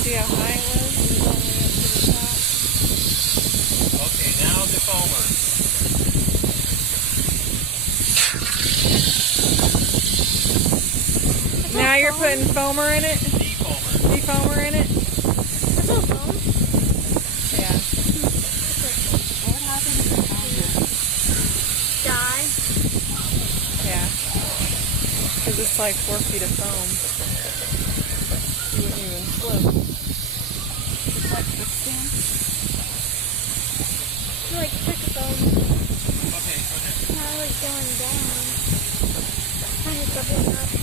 See how high it was? It was all the way up to the top. Okay, now Defoamer. Now you're putting foamer in it? Defoamer. Defoamer in it? That's all foam? Yeah. What happened if the foam die? Yeah. Because it's like 4 feet of foam. You wouldn't even float. It's like quicksand? It's like quicksand. Okay, go ahead. Now like going down. I hit something up.